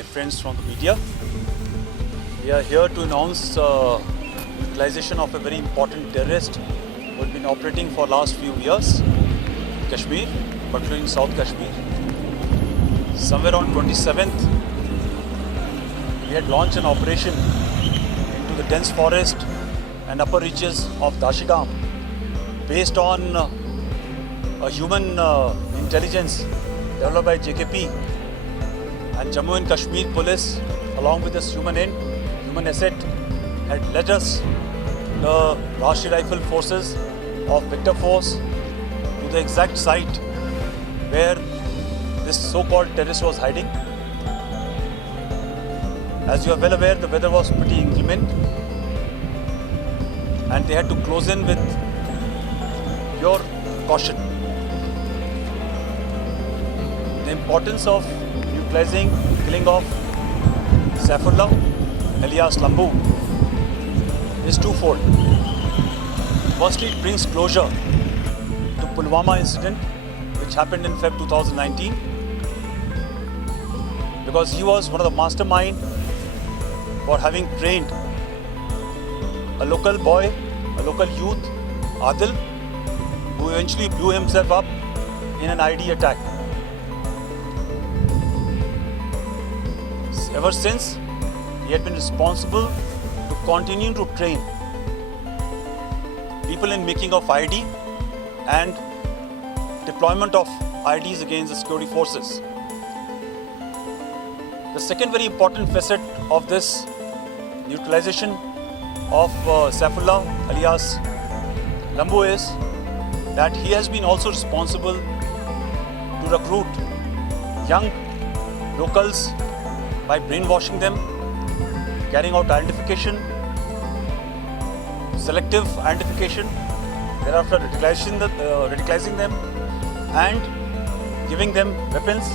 my friends from the media. We are here to announce utilization of a very important terrorist who has been operating for last few years in Kashmir, particularly in South Kashmir. Somewhere on 27th, we had launched an operation into the dense forest and upper reaches of Dashigam based on a human intelligence developed by JKP and Jammu and Kashmir police, along with this human asset, had led us, the Rashtriya Rifle Forces of Victor Force, to the exact site where this so-called terrorist was hiding. As you are well aware, the weather was pretty inclement and they had to close in with pure caution. The importance of neutralizing killing of Saifullah alias Lambu is twofold. Firstly, it brings closure to Pulwama incident which happened in Feb 2019, because he was one of the mastermind for having trained a local boy, a local youth, Adil, who eventually blew himself up in an ID attack. Ever since, he had been responsible to continue to train people in making of ID and deployment of IDs against the security forces. The second very important facet of this neutralization of Saifullah alias Lambu is that he has been also responsible to recruit young locals by brainwashing them, carrying out identification, selective identification, thereafter radicalizing them and giving them weapons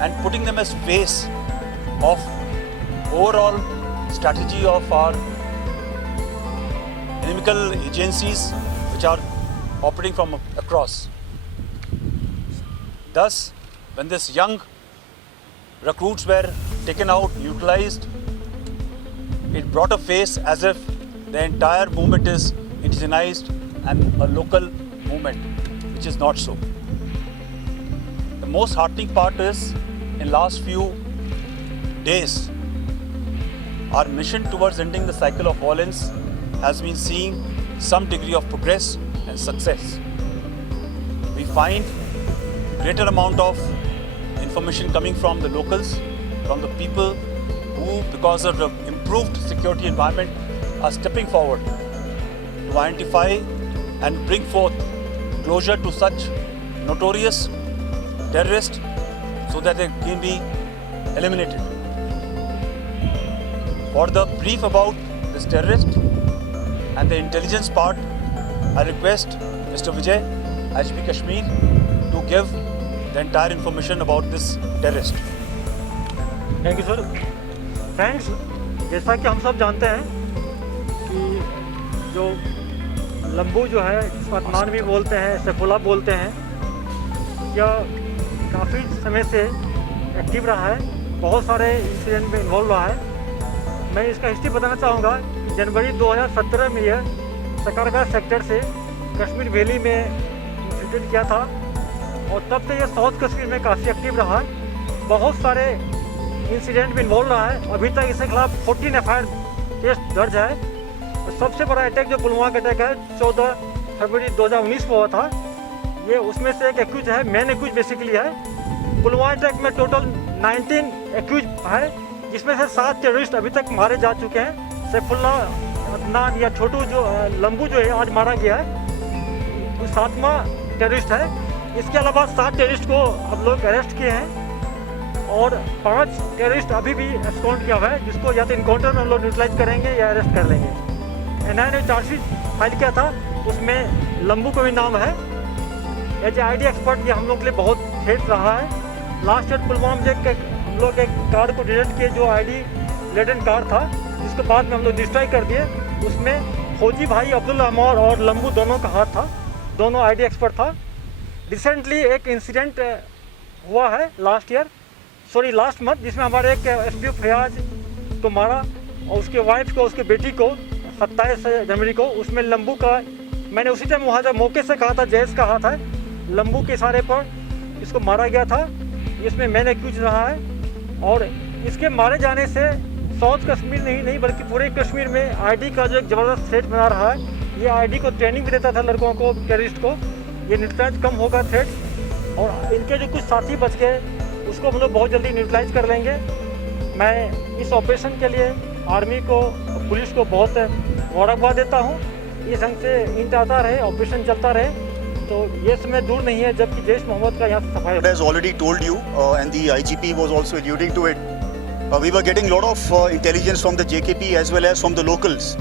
and putting them as face of overall strategy of our inimical agencies which are operating from across. Thus, when this young recruits were taken out, neutralized, it brought a face as if the entire movement is indigenized and a local movement, which is not so. The most heartening part is, in last few days, our mission towards ending the cycle of violence has been seeing some degree of progress and success. We find greater amount of information coming from the locals, from the people who, because of the improved security environment, are stepping forward to identify and bring forth closure to such notorious terrorists so that they can be eliminated. For the brief about this terrorist and the intelligence part, I request Mr. Vijay, IGP Kashmir, to give the entire information about this terrorist. Thank you sir. Friends, जैसा कि हम सब जानते हैं कि जो लंबू जो है, जिसको अदनान भी बोलते हैं, सैफुल्लाह बोलते हैं, यह काफ़ी समय से एक्टिव रहा है, बहुत सारे इंसिडेंट में इन्वॉल्व रहा है. मैं इसका हिस्ट्री बताना चाहूँगा कि जनवरी 2017 में यह सकरगा सेक्टर से कश्मीर वैली में इंसिडेंट किया था और तब से यह साउथ कश्मीर में काफ़ी एक्टिव रहा है. बहुत सारे इंसिडेंट में इन्वॉल्व रहा है. अभी तक इसके खिलाफ 14 FIR केस दर्ज है. सबसे बड़ा अटैक जो पुलवामा का अटैक है 14 फरवरी 2019 को हुआ था, ये उसमें से एक एक्यूज है, मेन एक्यूज बेसिकली है. पुलवामा अटैक में टोटल 19 एक्यूज है, जिसमें से 7 टेररिस्ट अभी तक मारे जा चुके हैं. सैफुल्लाह, अदनान या छोटू जो लंबू जो है आज मारा गया है, वो 7वां टेररिस्ट है. इसके अलावा 7 टेररिस्ट को हम लोग अरेस्ट किए हैं और 5 टेररिस्ट अभी भी एब्सकॉन्ड किया हुआ है, जिसको या तो इनकाउंटर में हम लोग न्यूट्रलाइज करेंगे या अरेस्ट कर लेंगे. NIA ने चार्जशीट फाइल किया था, उसमें लंबू को भी नाम है. एज ID एक्सपर्ट ये हम लोग के लिए बहुत हेल्प रहा है. लास्ट ईयर पुलवामा में हम लोग एक कार्ड को डिटेक्ट किए जो ID लेटेंट कार्ड था, जिसको बाद में हम लोग डिस्ट्रॉय कर दिए. उसमें फौजी भाई अब्दुल अमर और लंबू दोनों का हाथ था, दोनों ID एक्सपर्ट था. रिसेंटली एक इंसिडेंट हुआ है लास्ट ईयर लास्ट मंथ, जिसमें हमारे एक एसपीओ फयाज को मारा और उसके वाइफ को, उसकी बेटी को 27 जनवरी को। उसमें लंबू का, मैंने उसी टाइम वहाँ से मौके से कहा था, जैस का हाथ है, लंबू के इशारे पर इसको मारा गया था। इसमें मैंने एक्यूज रहा है और इसके मारे जाने से साउथ कश्मीर नहीं बल्कि पूरे कश्मीर में आईडी का जो एक ज़बरदस्त थ्रेट बना रहा है। ये आईडी को ट्रेनिंग भी देता था लड़कों को, टेररिस्ट को। ये न्यूट्रलाइज कम होगा थ्रेट, और इनके जो कुछ साथी बच गए उसको हम लोग बहुत जल्दी न्यूट्रलाइज कर लेंगे। मैं इस ऑपरेशन के लिए आर्मी को, पुलिस को बहुत मुबारकबाद देता हूँ। ये संग से इंट आता रहे, ऑपरेशन चलता रहे, तो ये समय दूर नहीं है जबकि जैश मोहम्मद का यहाँ से सफाई। As already told you, and the IGP was also alluding to it, we were getting a lot of intelligence from the JKP as well as from the locals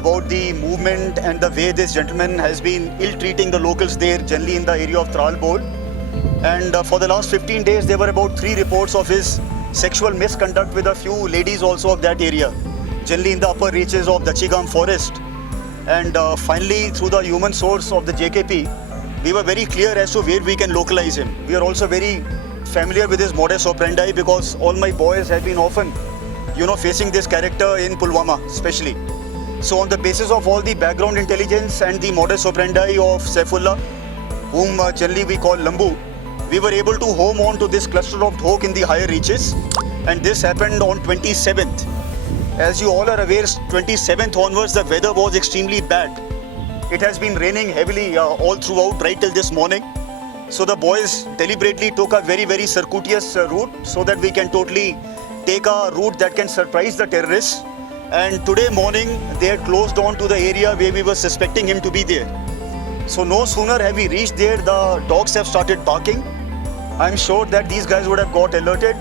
about the movement and the way this gentleman has been ill-treating the locals there, generally in the area of Tral Bol. And for the last 15 days, there were about 3 reports of his sexual misconduct with a few ladies also of that area, generally in the upper reaches of Dachigam forest. And finally, through the human source of the JKP, we were very clear as to where we can localize him. We are also very familiar with his modus operandi because all my boys have been often, facing this character in Pulwama especially. So on the basis of all the background intelligence and the modus operandi of Saifullah, whom generally we call Lambu, we were able to home on to this cluster of Dhok in the higher reaches, and this happened on 27th. As you all are aware, 27th onwards the weather was extremely bad. It has been raining heavily all throughout right till this morning. So the boys deliberately took a very, very circuitous route so that we can totally take a route that can surprise the terrorists. And today morning they had closed on to the area where we were suspecting him to be there. So no sooner have we reached there, the dogs have started barking. I'm sure that these guys would have got alerted.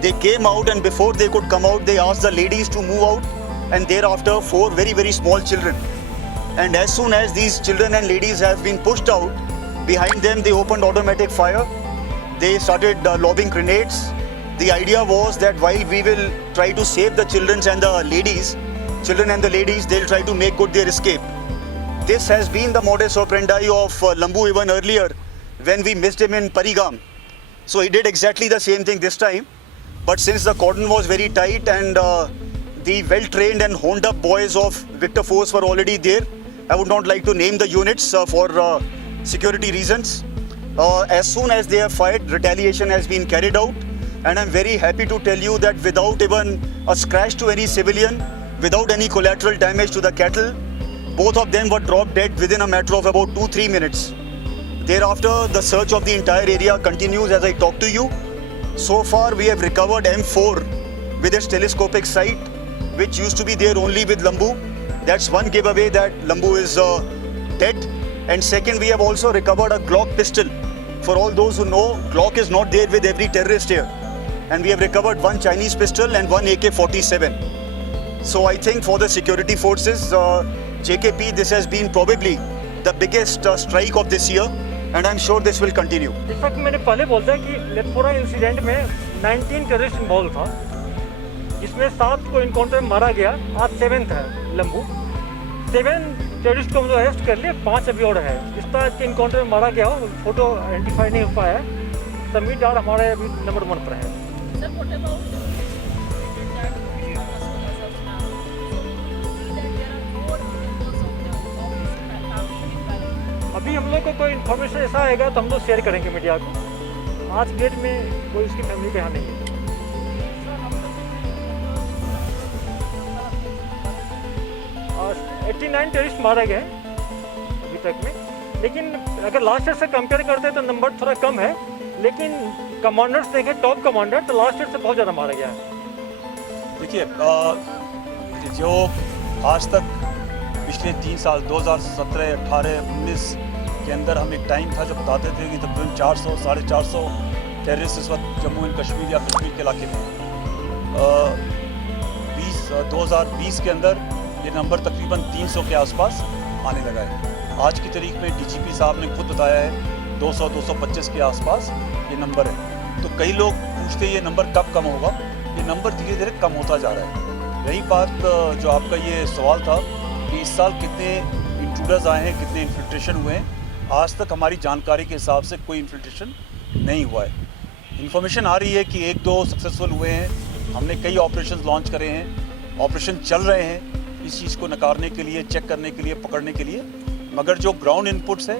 They came out, and before they could come out, they asked the ladies to move out, and thereafter 4 very, very small children. And as soon as these children and ladies have been pushed out, behind them they opened automatic fire. They started lobbing grenades. The idea was that while we will try to save the children and the ladies, they'll try to make good their escape. This has been the modus operandi of Lambu even earlier when we missed him in Parigam. So he did exactly the same thing this time. But since the cordon was very tight and the well-trained and honed-up boys of Victor Force were already there, I would not like to name the units for security reasons. As soon as they have fired, retaliation has been carried out. And I'm very happy to tell you that without even a scratch to any civilian, without any collateral damage to the cattle, both of them were dropped dead within a matter of about 2-3 minutes. Thereafter, the search of the entire area continues as I talk to you. So far, we have recovered M4 with its telescopic sight, which used to be there only with Lambu. That's one giveaway that Lambu is dead. And second, we have also recovered a Glock pistol. For all those who know, Glock is not there with every terrorist here. And we have recovered one Chinese pistol and one AK-47. So I think for the security forces, JKP, this has been probably the biggest strike of this year. And I'm sure this will continue. इस वक्त मैंने पहले बोला कि लेटफोरा incident में 19 terrorist involve था, जिसमें 7 को इनकाउंटर में मारा गया। आज 7th है लंबू। 7 टेररिस्ट को हम लोग अरेस्ट कर लिए, 5 अभी और है। इस तरह के इनकाउंटर में मारा गया हो, फोटो आइडेंटिफाई नहीं हो पाया है। समीर डार हमारे अभी नंबर 1 पर है। अभी हम लोग को कोई इन्फॉर्मेशन ऐसा आएगा तो हम लोग शेयर करेंगे मीडिया को। आज डेट में कोई उसकी फैमिली के यहाँ नहीं है। 89 टेररिस्ट मारे गए अभी तक में, लेकिन अगर लास्ट ईयर से कंपेयर करते हैं तो नंबर थोड़ा कम है, लेकिन कमांडर्स देखें, टॉप कमांडर, तो लास्ट ईयर से बहुत ज़्यादा मारा गया है। देखिए, जो आज तक पिछले 3 साल 2017, 18, 19 के अंदर हम एक टाइम था जो बताते थे कि तकरीबन 400, 450 टेररिस्ट इस वक्त जम्मू एंड कश्मीर या कश्मीर के इलाके में। 2020 के अंदर ये नंबर तकरीबन 300 के आसपास आने लगा है। आज की तारीख में DGP साहब ने खुद बताया है 200-225 के आसपास ये नंबर है। तो कई लोग पूछते हैं ये नंबर कब कम होगा। ये नंबर धीरे धीरे कम होता जा रहा है। यही बात जो आपका ये सवाल था कि इस साल कितने इंट्रूडर्स आए हैं, कितने इन्फिल्ट्रेशन हुए हैं, आज तक हमारी जानकारी के हिसाब से कोई इन्फिल्ट्रेशन नहीं हुआ है। इन्फॉर्मेशन आ रही है कि 1-2 सक्सेसफुल हुए हैं, हमने कई ऑपरेशन लॉन्च करे हैं, ऑपरेशन चल रहे हैं इस चीज़ को नकारने के लिए, चेक करने के लिए, पकड़ने के लिए। मगर जो ग्राउंड इनपुट्स है,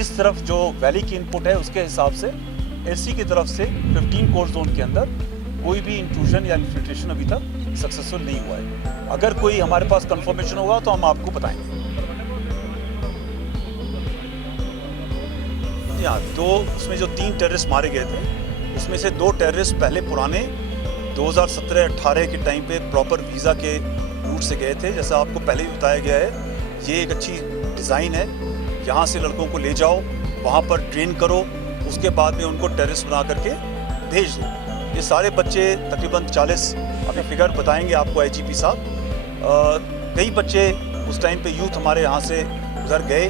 इस तरफ जो वैली की इनपुट है उसके हिसाब से एलसी की तरफ से 15 कोर जोन के अंदर कोई भी इंट्रूजन या इन्फिल्ट्रेशन अभी तक सक्सेसफुल नहीं हुआ है। अगर कोई हमारे पास कंफर्मेशन होगा तो हम आपको बताएंगे। हाँ, तो उसमें जो 3 टेररिस्ट मारे गए थे, उसमें से 2 टेररिस्ट पहले पुराने 2017-18 के टाइम पे प्रॉपर वीज़ा के रूट से गए थे। जैसा आपको पहले भी बताया गया है, ये एक अच्छी डिज़ाइन है। यहाँ से लड़कों को ले जाओ, वहाँ पर ट्रेन करो, उसके बाद में उनको टेररिस्ट बना करके भेज दो। ये सारे बच्चे तकरीबन 40, अभी फिगर बताएंगे आपको आईजीपी साहब। कई बच्चे उस टाइम पे यूथ हमारे यहाँ से उधर गए,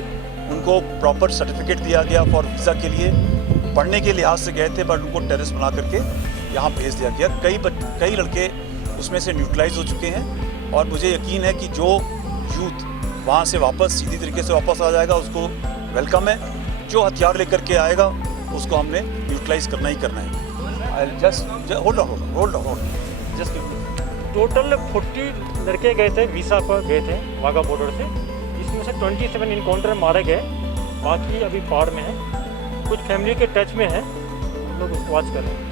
उनको प्रॉपर सर्टिफिकेट दिया गया फॉर वीज़ा के लिए, पढ़ने के लिहाज से गए थे, बट उनको टेररिस्ट बना करके यहाँ भेज दिया गया। कई लड़के उसमें से न्यूट्रलाइज हो चुके हैं और मुझे यकीन है कि जो यूथ वहाँ से वापस सीधी तरीके से वापस आ जाएगा उसको वेलकम है। जो हथियार लेकर के आएगा उसको हमने न्यूट्रलाइज करना ही करना है। Just hold on just total 40 लड़के गए थे, वीसा पर गए थे वाघा बॉर्डर से, जिसमें से 27 इनकाउंटर मारे गए, बाकी अभी पहाड़ में है। कुछ फैमिली के टच में है, हम लोग उसको वॉच कर रहे हैं।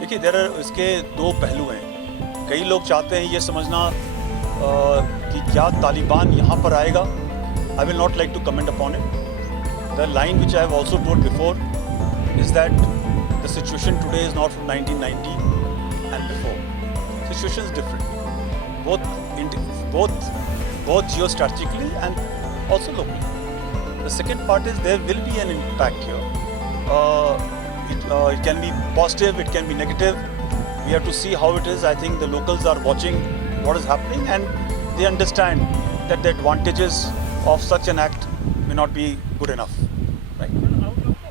देखिए, इसके 2 पहलू हैं। कई लोग चाहते हैं ये समझना कि क्या तालिबान यहाँ पर आएगा। I will not like to comment upon it. The line which I have also told before is that the situation today is not from 1990 and before. Situation is different both geostrategically and also locally. The second part is there will be an impact here. It can be positive, it can be negative. We have to see how it is. I think the locals are watching what is happening and they understand that the advantages of such an act may not be good enough. Right?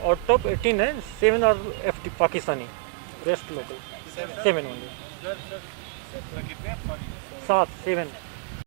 Out of 18 है, 7 और FD Pakistani, rest local 7 only। 7